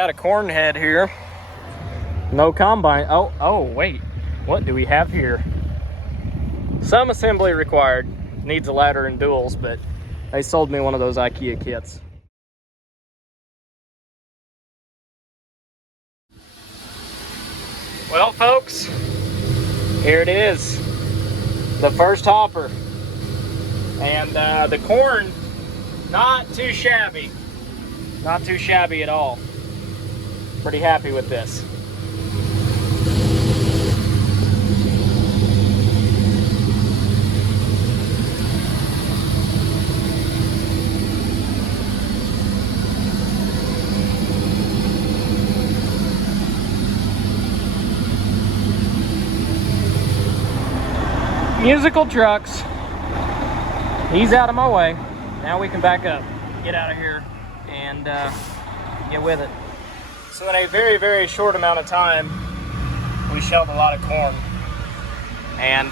got a corn head here. No combine. Oh, wait. What do we have here? Some assembly required. Needs a ladder and duals, but they sold me one of those IKEA kits. Well, folks, here it is. The first hopper. And the corn, not too shabby. Not too shabby at all. Pretty happy with this. Musical trucks. He's out of my way. Now we can back up, get out of here, and get with it. So in a very, very short amount of time, we shelled a lot of corn. And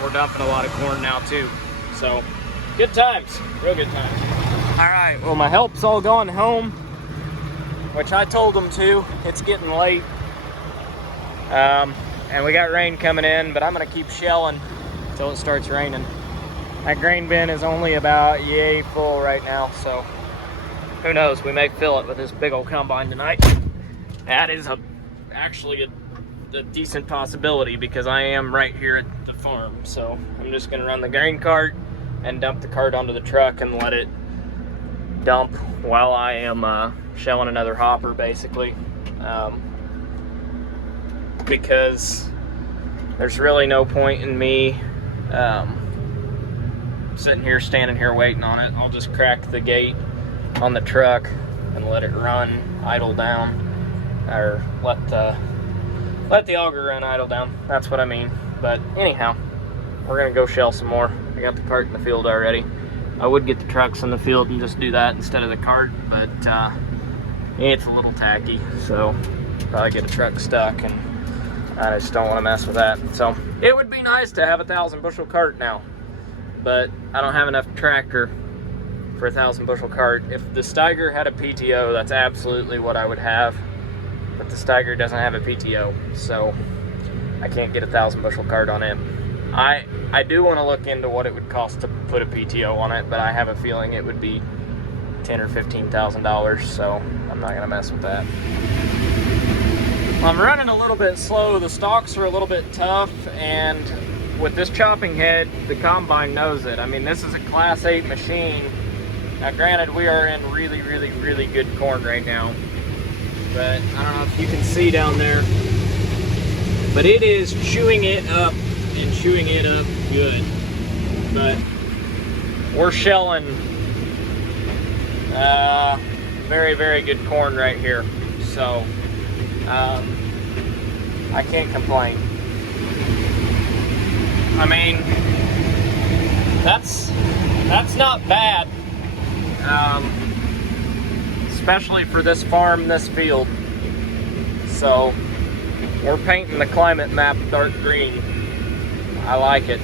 we're dumping a lot of corn now too. So, good times, real good times. All right, well my help's all gone home, which I told them to. It's getting late. And we got rain coming in, but I'm gonna keep shelling until it starts raining. That grain bin is only about yay full right now, so who knows, we may fill it with this big old combine tonight. That is actually a decent possibility because I am right here at the farm. So I'm just gonna run the grain cart and dump the cart onto the truck and let it dump while I am shelling another hopper, basically. Because there's really no point in me sitting here, standing here waiting on it. I'll just crack the gate on the truck and let it run, idle down, or let the auger run idle down. That's what I mean. But anyhow, we're gonna go shell some more. I got the cart in the field already. I would get the trucks in the field and just do that instead of the cart, but it's a little tacky, so probably get a truck stuck, and I just don't want to mess with that. So it would be nice to have a 1,000 bushel cart now, but I don't have enough tractor for a 1,000 bushel cart. If the Steiger had a PTO, that's absolutely what I would have, but the Steiger doesn't have a PTO, so I can't get a 1,000 bushel cart on him. I do want to look into what it would cost to put a PTO on it, but I have a feeling it would be $10,000 or $15,000, so I'm not gonna mess with that. I'm running a little bit slow. The stalks are a little bit tough, and with this chopping head, the combine knows it. I mean, this is a Class 8 machine. Now, granted, we are in really, really, really good corn right now, but I don't know if you can see down there, but it is chewing it up and chewing it up good. But we're shelling very, very good corn right here, so I can't complain. I mean, that's not bad, especially for this farm, this field. So we're painting the climate map dark green. I like it.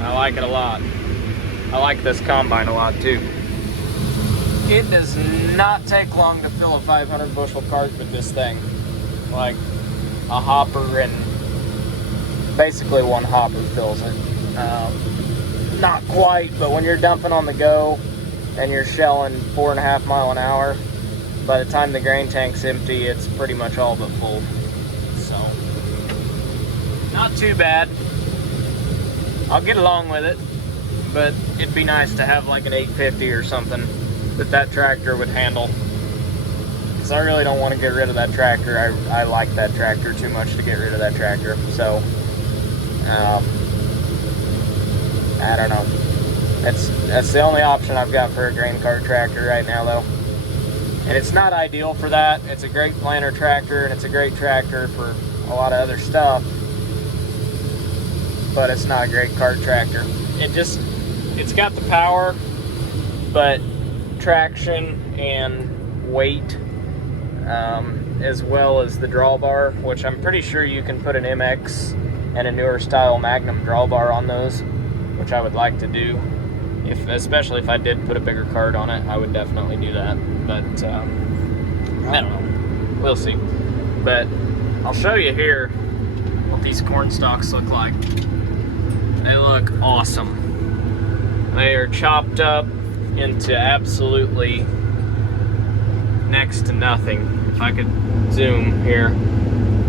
I like it a lot. I like this combine a lot too. It does not take long to fill a 500 bushel cart with this thing. Like a hopper, and basically one hopper fills it. Not quite, but when you're dumping on the go and you're shelling 4.5 miles an hour, by the time the grain tank's empty, it's pretty much all but full. So, not too bad. I'll get along with it, but it'd be nice to have like an 850 or something that tractor would handle. Because I really don't want to get rid of that tractor. I like that tractor too much to get rid of that tractor. So, I don't know. That's the only option I've got for a grain cart tractor right now, though. And it's not ideal for that. It's a great planter tractor, and it's a great tractor for a lot of other stuff. But it's not a great cart tractor. It's got the power, but traction and weight, as well as the drawbar, which I'm pretty sure you can put an MX and a newer style Magnum drawbar on those, which I would like to do. Especially if I did put a bigger cart on it, I would definitely do that. But I don't know. We'll see. But I'll show you here what these corn stalks look like. They look awesome. They are chopped up into absolutely next to nothing. If I could zoom here.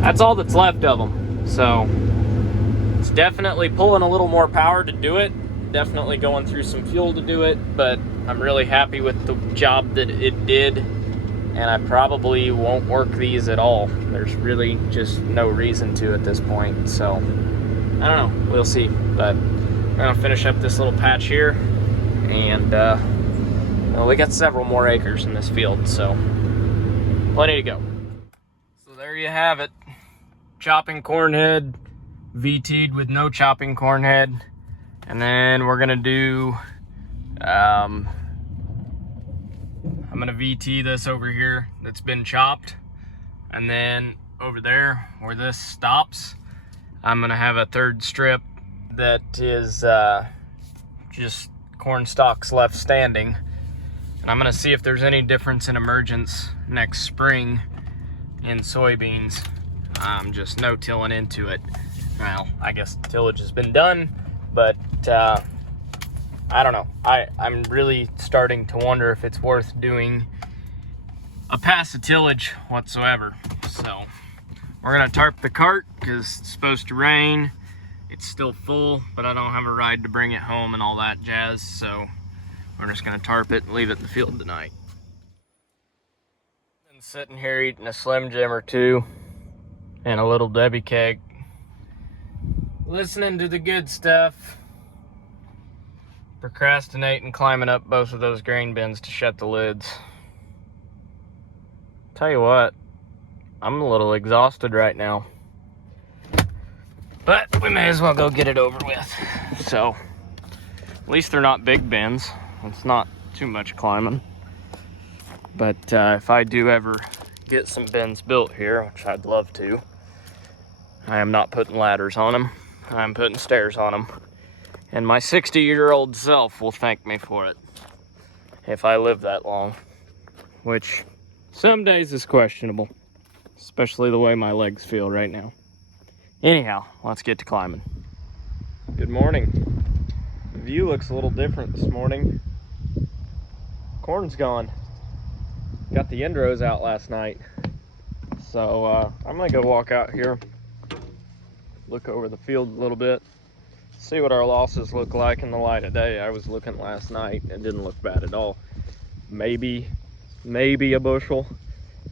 That's all that's left of them. So it's definitely pulling a little more power to do it. Definitely going through some fuel to do it, but I'm really happy with the job that it did, and I probably won't work these at all. There's really just no reason to at this point, so I don't know, we'll see. But I'm gonna finish up this little patch here, and well, we got several more acres in this field, so plenty to go. So there you have it. Chopping corn head, VT'd with no chopping corn head. And then we're gonna do, I'm gonna VT this over here that's been chopped. And then over there where this stops, I'm gonna have a third strip that is just corn stalks left standing. And I'm gonna see if there's any difference in emergence next spring in soybeans. Just no tilling into it. Well, I guess tillage has been done, but I don't know. I'm really starting to wonder if it's worth doing a pass of tillage whatsoever. So we're gonna tarp the cart because it's supposed to rain. It's still full, but I don't have a ride to bring it home and all that jazz. So we're just gonna tarp it and leave it in the field tonight. Been sitting here eating a Slim Jim or two and a little Debbie cake, listening to the good stuff, procrastinating climbing up both of those grain bins to shut the lids. Tell you what, I'm a little exhausted right now, but we may as well go get it over with. So at least they're not big bins. It's not too much climbing. But if I do ever get some bins built here, which I'd love to, I am not putting ladders on them. I'm putting stairs on them. And my 60-year-old self will thank me for it if I live that long, which some days is questionable, especially the way my legs feel right now. Anyhow, let's get to climbing. Good morning. The view looks a little different this morning. Corn's gone. Got the end rows out last night. So I'm gonna go walk out here, look over the field a little bit, see what our losses look like in the light of day. I was looking last night, it didn't look bad at all. Maybe a bushel,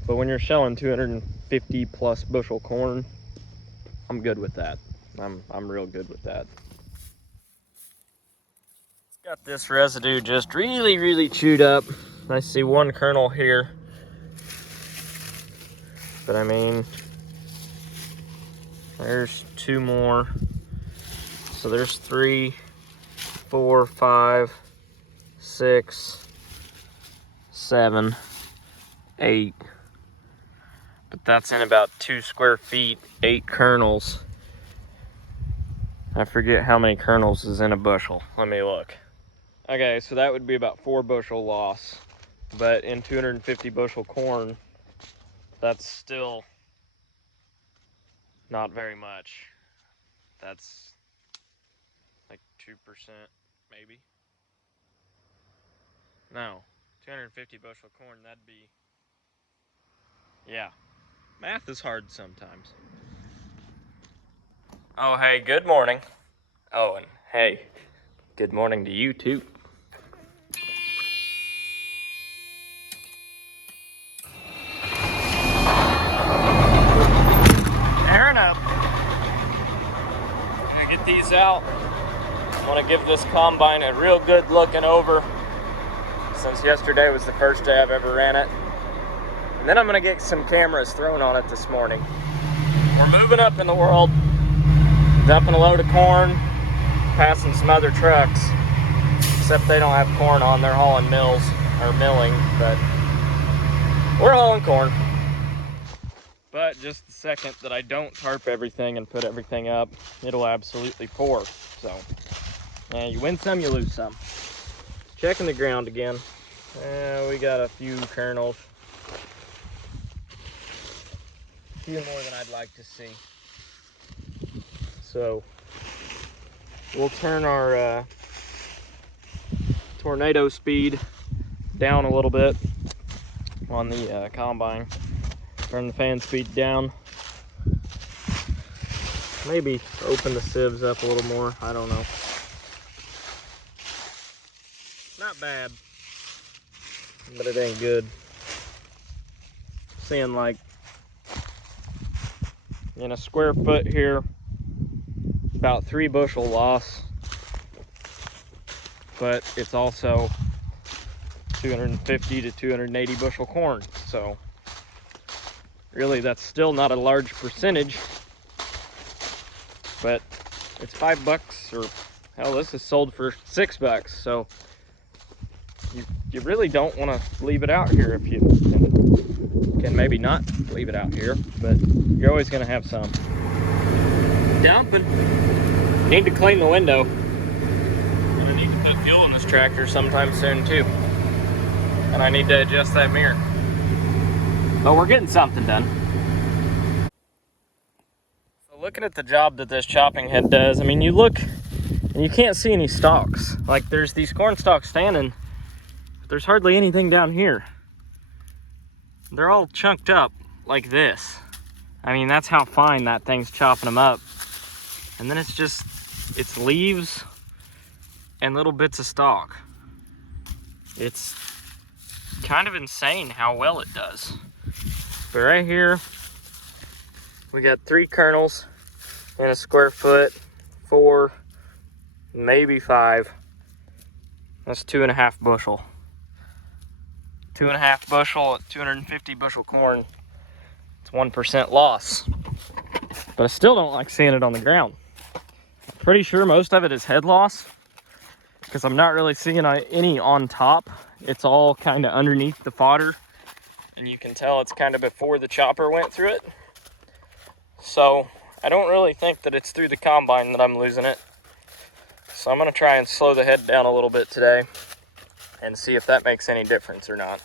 but when you're shelling 250 plus bushel corn, I'm good with that. I'm real good with that. It's got this residue just really chewed up. I see one kernel here, but I mean, there's two more. So there's 3, 4, 5, 6, 7, 8. But that's in about 2 square feet, 8 kernels. I forget how many kernels is in a bushel. Let me look. Okay, so that would be about 4 bushel loss. But in 250 bushel corn, that's still not very much. That's like 2%, maybe. No, 250 bushel corn, that'd be, yeah. Math is hard sometimes. Oh, hey, good morning. Oh, and hey, good morning to you too. Airing up. I'm gonna get these out. I want to give this combine a real good looking over, since yesterday was the first day I've ever ran it. And then I'm gonna get some cameras thrown on it this morning. We're moving up in the world, dumping a load of corn, passing some other trucks, except they don't have corn on, they're hauling mills, or milling, but we're hauling corn. But just the second that I don't tarp everything and put everything up, it'll absolutely pour. So, you win some, you lose some. Checking the ground again. We got a few kernels. few more than I'd like to see. So we'll turn our tornado speed down a little bit on the combine. Turn the fan speed down. Maybe open the sieves up a little more, I don't know. Not bad, but it ain't good. Seeing like in a square foot here, about 3 bushel loss, but it's also 250 to 280 bushel corn. So really that's still not a large percentage, but it's $5, or hell, this is sold for $6. So you really don't want to leave it out here if you can maybe not leave it out here, but you're always going to have some. Dumping. Need to clean the window. And I need to put fuel in this tractor sometime soon too. And I need to adjust that mirror. But we're getting something done. So looking at the job that this chopping head does, I mean, you look and you can't see any stalks. Like there's these corn stalks standing, but there's hardly anything down here. They're all chunked up like this. I mean, that's how fine that thing's chopping them up. And then it's leaves and little bits of stalk. It's kind of insane how well it does. But right here, we got 3 kernels in a square foot, 4, maybe 5. That's 2.5 bushel. 2.5 bushel at 250 bushel corn. It's 1% loss. But I still don't like seeing it on the ground. Pretty sure most of it is head loss, because I'm not really seeing any on top. It's all kind of underneath the fodder, and you can tell it's kind of before the chopper went through it. So I don't really think that it's through the combine that I'm losing it. So I'm going to try and slow the head down a little bit today and see if that makes any difference or not.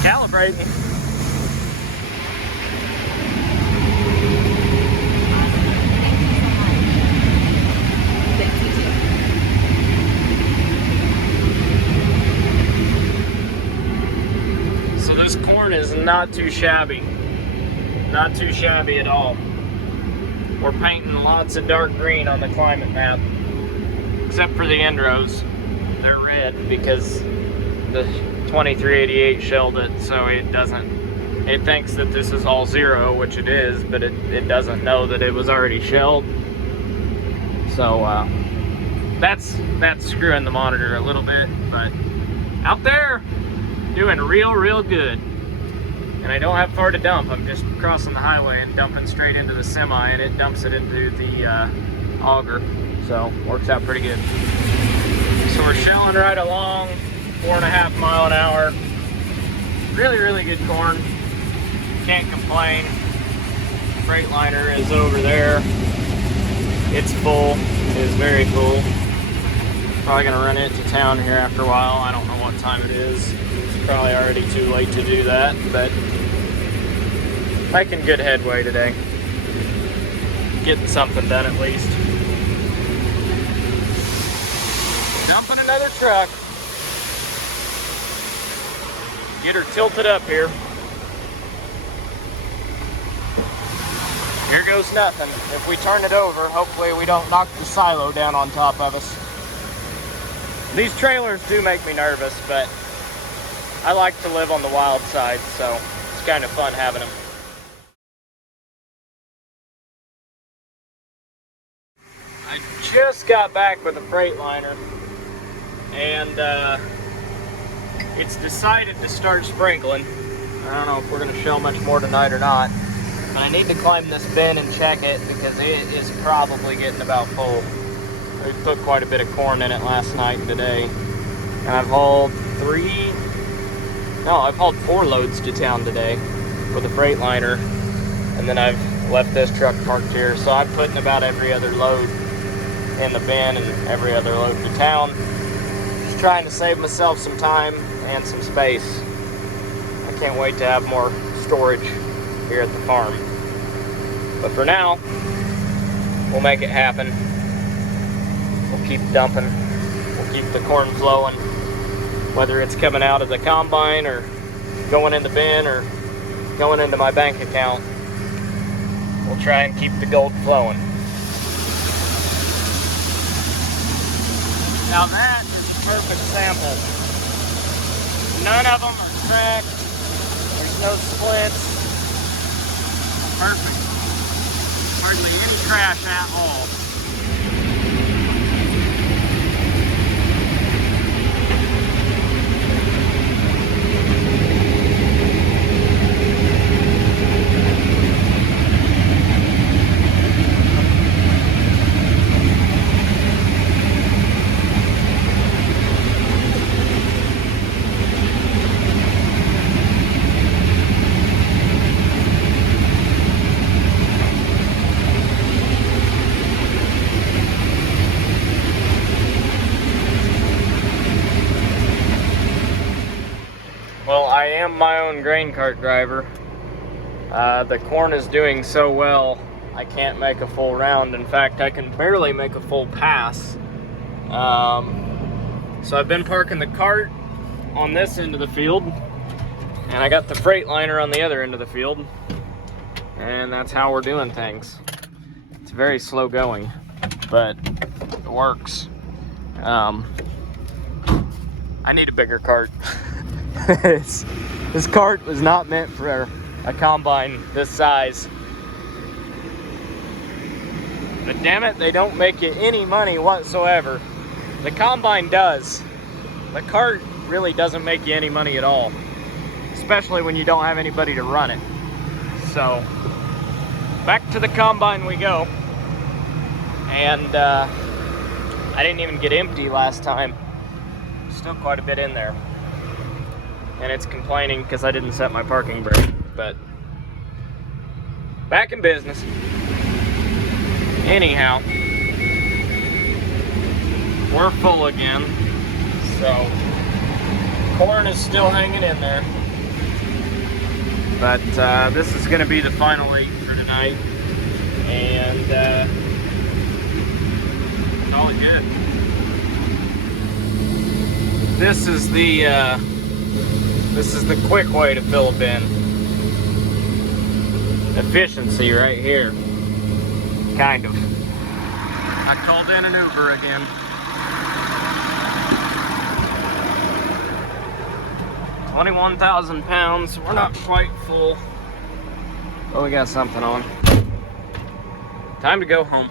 Calibrating. So this corn is not too shabby. Not too shabby at all. We're painting lots of dark green on the climate map, except for the end rows. They're red because the 2388 shelled it, so it thinks that this is all 0, which it is, but it doesn't know that it was already shelled. So that's screwing the monitor a little bit, but out there doing real good. And I don't have far to dump. I'm just crossing the highway and dumping straight into the semi, and it dumps it into the auger. So works out pretty good. So we're shelling right along, 4.5 mile an hour. Really good corn. Can't complain. Freightliner is over there. It's full. It is very full. Probably gonna run it to town here after a while. I don't know what time it is. It's probably already too late to do that, but making good headway today. Getting something done at least. Dumping another truck. Get her tilted up here. Here goes nothing. If we turn it over, hopefully we don't knock the silo down on top of us. These trailers do make me nervous, but I like to live on the wild side, so it's kind of fun having them. I just got back with a Freightliner, and it's decided to start sprinkling. I don't know if we're going to shell much more tonight or not, but I need to climb this bin and check it because it is probably getting about full. We put quite a bit of corn in it last night and today, and I've hauled 4 loads to town today with a Freightliner, and then I've left this truck parked here. So I'm putting about every other load in the bin and every other load to town. Just trying to save myself some time and some space. I can't wait to have more storage here at the farm. But for now, we'll make it happen. We'll keep dumping. We'll keep the corn flowing, whether it's coming out of the combine or going in the bin or going into my bank account. We'll try and keep the gold flowing. Now that is a perfect sample. None of them are cracked. There's no splits. Perfect. Hardly any trash at all. Well, I am my own grain cart driver. The corn is doing so well, I can't make a full round. In fact, I can barely make a full pass. So I've been parking the cart on this end of the field, and I got the Freightliner on the other end of the field, and that's how we're doing things. It's very slow going, but it works. I need a bigger cart. This cart was not meant for a combine this size. But damn it, they don't make you any money whatsoever. The combine does. The cart really doesn't make you any money at all, especially when you don't have anybody to run it. So back to the combine we go. And I didn't even get empty last time. Still quite a bit in there. And it's complaining because I didn't set my parking brake. But back in business. Anyhow, we're full again. So corn is still hanging in there. But this is going to be the final eat for tonight. And call it good. This is the quick way to fill a bin. Efficiency right here. Kind of. I called in an Uber again. £21,000. We're not quite full. But we got something on. Time to go home.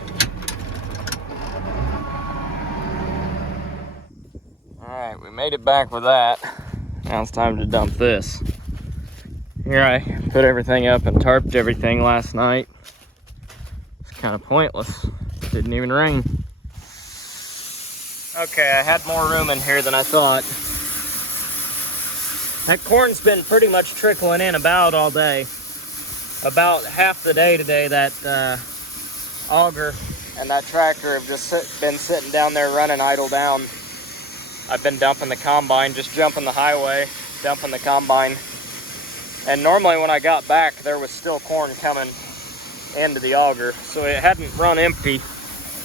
Alright, we made it back with that. Now it's time to dump this. Here I put everything up and tarped everything last night. It's kind of pointless. It didn't even rain. Okay, I had more room in here than I thought. That corn's been pretty much trickling in about all day. About half the day today, that auger and that tractor have just been sitting down there running idle down. I've been dumping the combine, just jumping the highway, dumping the combine. And normally when I got back, there was still corn coming into the auger. So it hadn't run empty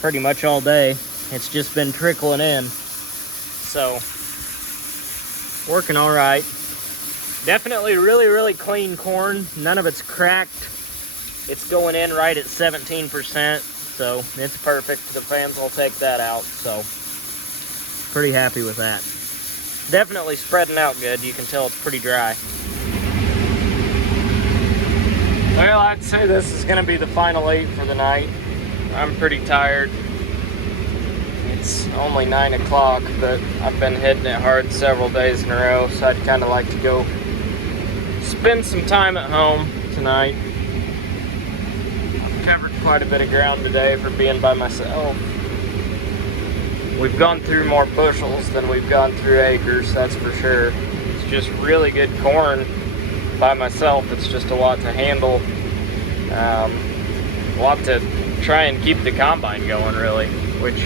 pretty much all day. It's just been trickling in. So, working all right. Definitely really, really clean corn. None of it's cracked. It's going in right at 17%. So it's perfect. The fans will take that out. So pretty happy with that. Definitely spreading out good. You can tell it's pretty dry. Well, I'd say this is going to be the final eat for the night. I'm pretty tired. It's only 9 o'clock, but I've been hitting it hard several days in a row, so I'd kind of like to go spend some time at home tonight. I've covered quite a bit of ground today for being by myself. We've gone through more bushels than we've gone through acres, that's for sure. It's just really good corn. By myself, it's just a lot to handle. A lot to try and keep the combine going, really, which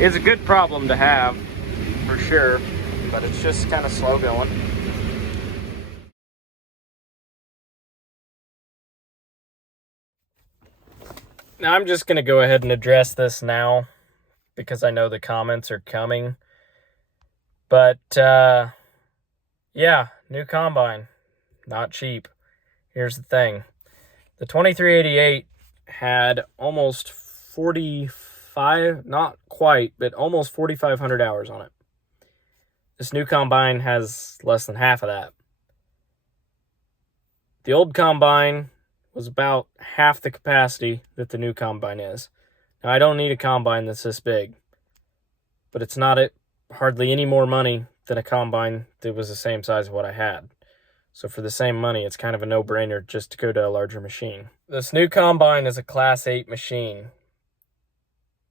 is a good problem to have, for sure, but it's just kind of slow going. Now I'm just going to go ahead and address this now because I know the comments are coming. But, yeah, new combine, not cheap. Here's the thing. The 2388 had almost 45, not quite, but almost 4,500 hours on it. This new combine has less than half of that. The old combine was about half the capacity that the new combine is. Now, I don't need a combine that's this big, but it's not hardly any more money than a combine that was the same size of what I had. So for the same money, it's kind of a no-brainer just to go to a larger machine. This new combine is a Class 8 machine.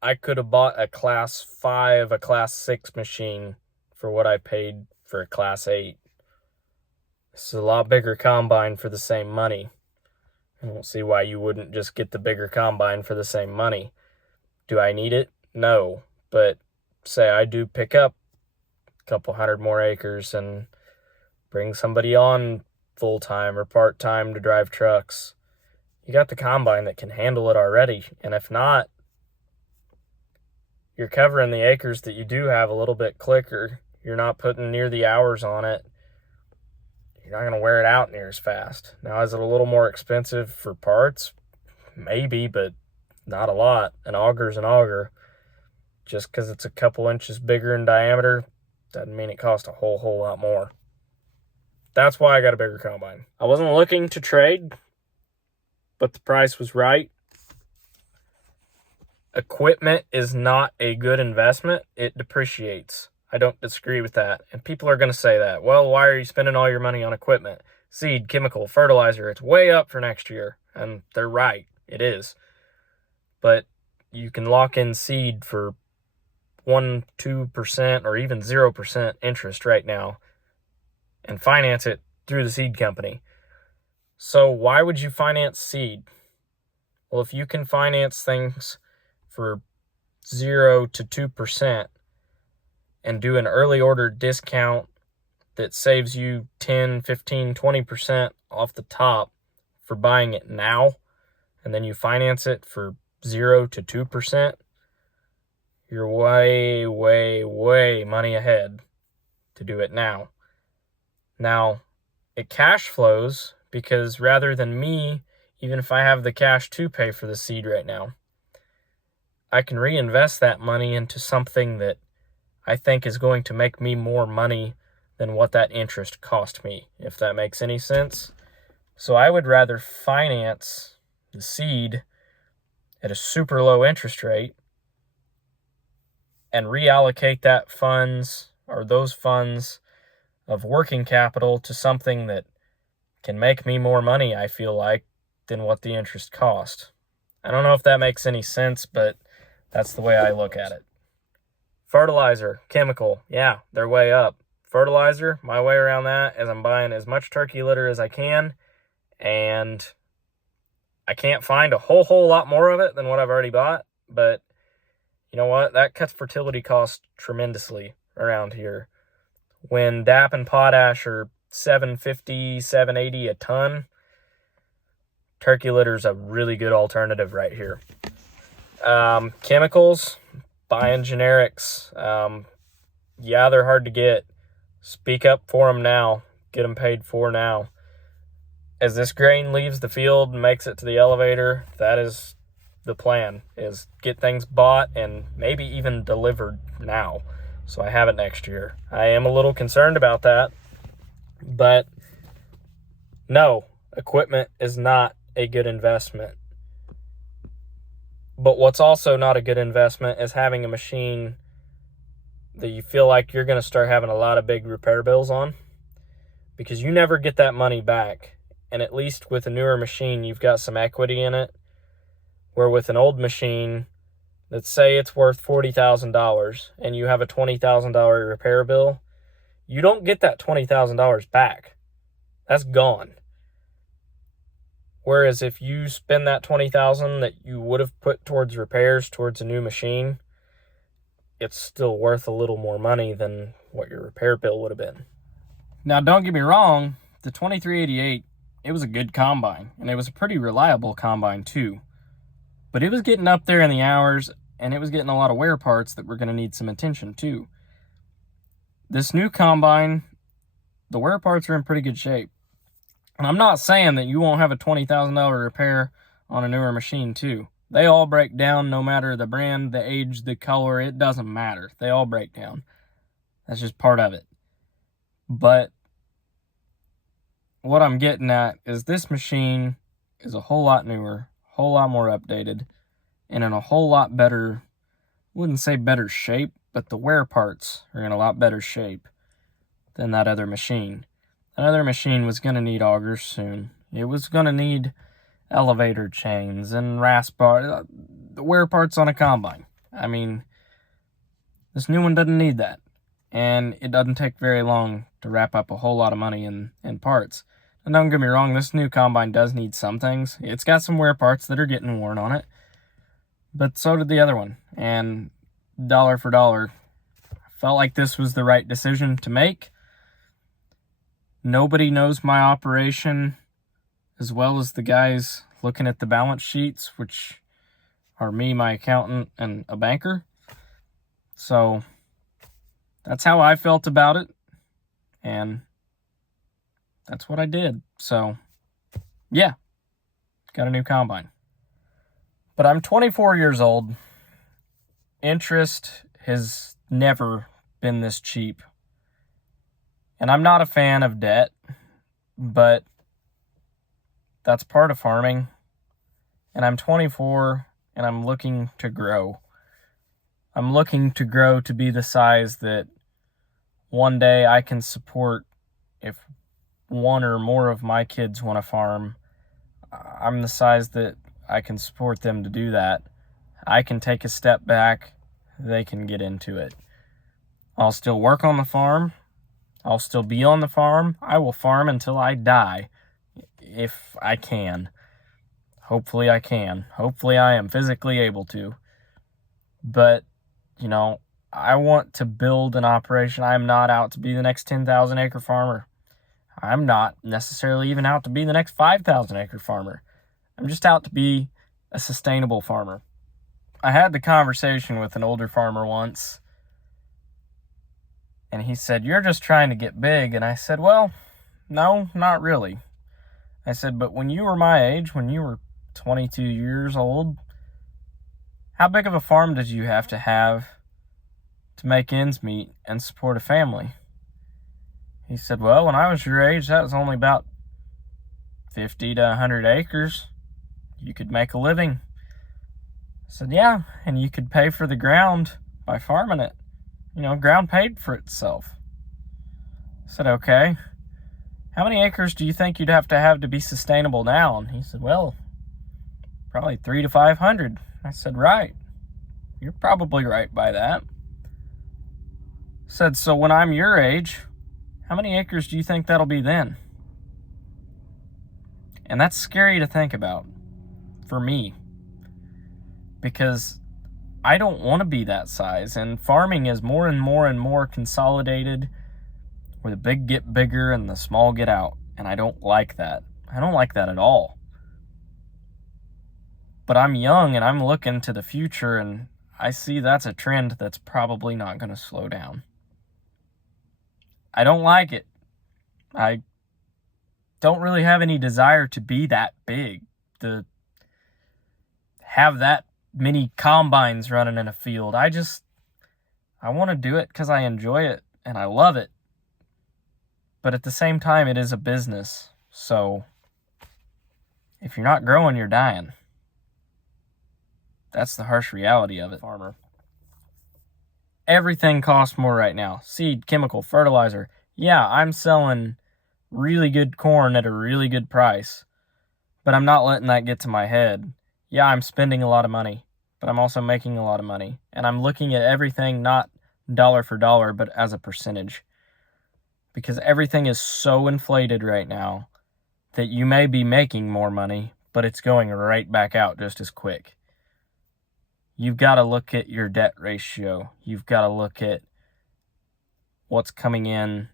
I could have bought a Class 5, a Class 6 machine for what I paid for a Class 8. This is a lot bigger combine for the same money. I don't see why you wouldn't just get the bigger combine for the same money. Do I need it? No. But say I do pick up a couple hundred more acres and bring somebody on full-time or part-time to drive trucks. You got the combine that can handle it already. And if not, you're covering the acres that you do have a little bit quicker. You're not putting near the hours on it. You're not going to wear it out near as fast. Now, is it a little more expensive for parts? Maybe, but not a lot. An auger's an auger. Just because it's a couple inches bigger in diameter doesn't mean it costs a whole lot more. That's why I got a bigger combine. I wasn't looking to trade, but the price was right. Equipment is not a good investment. It depreciates. I don't disagree with that. And people are going to say that. Well, why are you spending all your money on equipment? Seed, chemical, fertilizer, it's way up for next year. And they're right. It is. But you can lock in seed for 1%, 2%, or even 0% interest right now and finance it through the seed company. So why would you finance seed? Well, if you can finance things for 0 to 2% and do an early order discount that saves you 10, 15, 20% off the top for buying it now, and then you finance it for 0 to 2%, you're way money ahead to do it now. Now, it cash flows because rather than me, even if I have the cash to pay for the seed right now, I can reinvest that money into something that I think is going to make me more money than what that interest cost me, if that makes any sense. So I would rather finance the seed at a super low interest rate and reallocate that funds or those funds of working capital to something that can make me more money, I feel like, than what the interest cost. I don't know if that makes any sense, but that's the way I look at it. Fertilizer, chemical, yeah, they're way up. Fertilizer, my way around that is I'm buying as much turkey litter as I can, and I can't find a whole lot more of it than what I've already bought, but you know what? That cuts fertility costs tremendously around here. When DAP and potash are $750, $780 a ton, turkey litter's a really good alternative right here. Chemicals, buying generics. Yeah, they're hard to get. Speak up for them now. Get them paid for now. As this grain leaves the field and makes it to the elevator, that is the plan, is get things bought and maybe even delivered now, so I have it next year. I am a little concerned about that, but no, equipment is not a good investment. But what's also not a good investment is having a machine that you feel like you're going to start having a lot of big repair bills on, because you never get that money back. And at least with a newer machine, you've got some equity in it, where with an old machine, let's say it's worth $40,000 and you have a $20,000 repair bill, you don't get that $20,000 back. That's gone. Whereas if you spend that $20,000 that you would have put towards repairs towards a new machine, it's still worth a little more money than what your repair bill would have been. Now, don't get me wrong, the 2388, it was a good combine, and it was a pretty reliable combine too. But it was getting up there in the hours, and it was getting a lot of wear parts that were going to need some attention too. This new combine, the wear parts are in pretty good shape. And I'm not saying that you won't have a $20,000 repair on a newer machine too. They all break down no matter the brand, the age, the color. It doesn't matter. They all break down. That's just part of it. But what I'm getting at is this machine is a whole lot newer, a whole lot more updated, and in a whole lot better, I wouldn't say better shape, but the wear parts are in a lot better shape than that other machine. That other machine was going to need augers soon. It was going to need elevator chains and rasp bar, the wear parts on a combine. I mean, this new one doesn't need that. And it doesn't take very long to wrap up a whole lot of money in parts. And don't get me wrong, this new combine does need some things. It's got some wear parts that are getting worn on it. But so did the other one. And dollar for dollar, I felt like this was the right decision to make. Nobody knows my operation as well as the guys looking at the balance sheets, which are me, my accountant, and a banker. So that's how I felt about it, and that's what I did. So, yeah, got a new combine. But I'm 24 years old. Interest has never been this cheap. And I'm not a fan of debt, but that's part of farming. And I'm 24, and I'm looking to grow. I'm looking to grow to be the size that one day I can support. If one or more of my kids want to farm, I'm the size that I can support them to do that. I can take a step back. They can get into it. I'll still work on the farm. I'll still be on the farm. I will farm until I die, if I can. Hopefully I can. Hopefully I am physically able to. But, you know, I want to build an operation. I'm not out to be the next 10,000 acre farmer. I'm not necessarily even out to be the next 5,000 acre farmer. I'm just out to be a sustainable farmer. I had the conversation with an older farmer once, and he said, "You're just trying to get big." And I said, "Well, no, not really." I said, "But when you were my age, when you were 22 years old, how big of a farm did you have to make ends meet and support a family?" He said, "Well, when I was your age, that was only about 50 to 100 acres. You could make a living." I said, "Yeah, and you could pay for the ground by farming it. You know, ground paid for itself." I said, "Okay. How many acres do you think you'd have to be sustainable now?" And he said, "Well, probably 300 to 500. I said, "Right. You're probably right by that." I said, "So when I'm your age, how many acres do you think that'll be then?" And that's scary to think about for me, because I don't want to be that size, and farming is more and more and more consolidated, where the big get bigger and the small get out, and I don't like that. I don't like that at all. But I'm young, and I'm looking to the future, and I see that's a trend that's probably not going to slow down. I don't like it. I don't really have any desire to be that big, to have that many combines running in a field. I want to do it because I enjoy it and I love it. But at the same time, it is a business. So if you're not growing, you're dying. That's the harsh reality of it, farmer. Everything costs more right now. Seed, chemical, fertilizer. Yeah, I'm selling really good corn at a really good price, but I'm not letting that get to my head. Yeah, I'm spending a lot of money, but I'm also making a lot of money. And I'm looking at everything not dollar for dollar, but as a percentage. Because everything is so inflated right now that you may be making more money, but it's going right back out just as quick. You've got to look at your debt ratio. You've got to look at what's coming in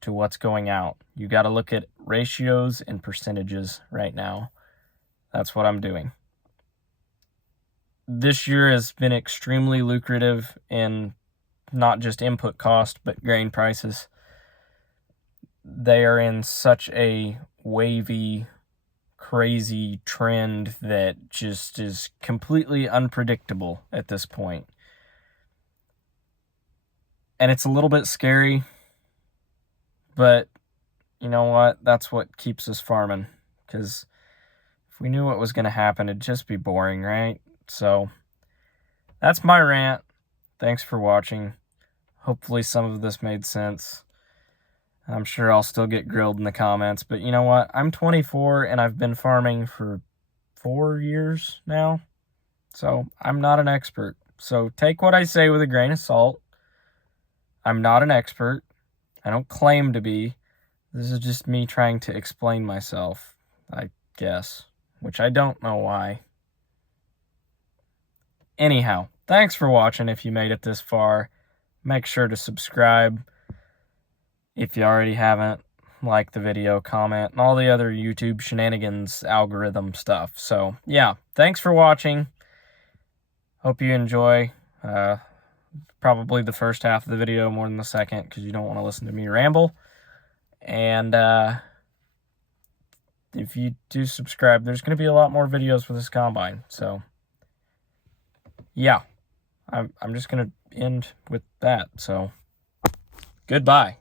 to what's going out. You've got to look at ratios and percentages right now. That's what I'm doing. this year has been extremely lucrative in not just input cost, but grain prices. They are in such a wavy, crazy trend that just is completely unpredictable at this point. And it's a little bit scary, but you know what? That's what keeps us farming. Because if we knew what was going to happen, it'd just be boring, right? So that's my rant. Thanks for watching. Hopefully some of this made sense. I'm sure I'll still get grilled in the comments, but you know what? I'm 24 and I've been farming for 4 years now. So I'm not an expert. So take what I say with a grain of salt. I'm not an expert. I don't claim to be. This is just me trying to explain myself, I guess, which I don't know why. Anyhow, thanks for watching if you made it this far. Make sure to subscribe if you already haven't. Like the video, comment, and all the other YouTube shenanigans, algorithm stuff. So, yeah, thanks for watching. Hope you enjoy probably the first half of the video more than the second, because you don't want to listen to me ramble. And if you do subscribe, there's going to be a lot more videos with this combine. So, yeah, I'm just going to end with that. So, goodbye.